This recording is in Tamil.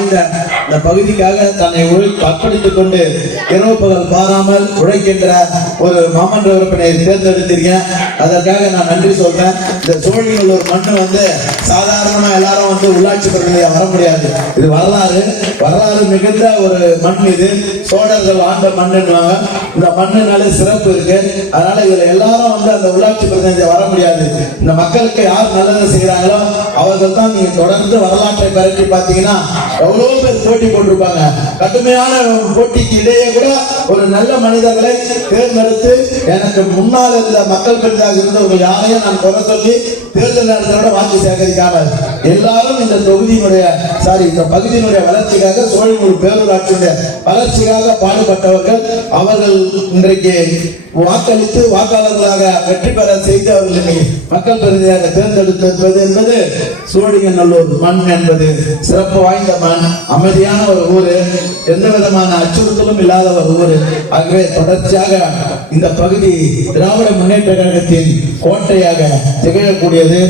இந்த பகுதிக்காக தன்னை அர்ப்பணித்துக் கொண்டு இரவு பகல் பாராமல் உழைக்கின்ற ஒரு மாமன்ற உறுப்பினரை தேர்ந்தெடுத்திருக்கேன். அதற்காக நான் நன்றி சொல்றேன். இந்த சோழிங்கநல்லூர் மண்ணு சாதாரணமா எல்லாரும் உள்ளாட்சி பிரதிநிதியா வர முடியாது. இது வரலாறு மிகுந்த ஒரு மண். இது சோழர்கள் ஆண்ட மண்ணுவாங்க. இந்த மண்ணுனால சிறப்பு இருக்கு. அதனால இதுல எல்லாரும் அந்த உள்ளாட்சி பிரதிநிதியா வர முடியாது. இந்த மக்களுக்கு யார் நல்லதை செய்யறாங்களோ அவர்கள் தான் நீங்க தொடர்ந்து வரலாற்றை பரட்டி பார்த்தீங்கன்னா எவ்வளவு பேர் போட்டி போட்டிருப்பாங்க. கடுமையான போட்டிக்கு இடையே கூட ஒரு நல்ல மனிதர்களை தேர்ந்தெடுத்து எனக்கு முன்னால் இருந்த மக்கள் பிரதிநிதியாக இருந்தவர்கள் யாரையும் நான் குறை சொல்லி தேர்தல் நேரத்தோட வாக்கு சேகரிக்காமல் எல்லாரும் இந்த இந்த பகுதியினுடைய வளர்ச்சிக்காக சோழிங்கநல்லூர் பேரூராட்சியுடைய வளர்ச்சிக்காக பாடுபட்டவர்கள். அவர்கள் இன்றைக்கு வாக்களித்து வாக்காளர்களாக வெற்றி பெற செய்து அவர்களை மக்கள் பிரதிநிதியாக தேர்ந்தெடுத்தது என்பது சோழிங்கநல்லூர் மண் என்பது சிறப்பு வாய்ந்த மண். அமைதியான ஒரு ஊரு, எந்த விதமான அச்சுறுத்தலும் இல்லாத ஒரு ஊரு. ஆகவே தொடர்ச்சியாக இந்த பகுதி திராவிட முன்னேற்ற கழகத்தின் கோட்டையாக திகழக்கூடியது.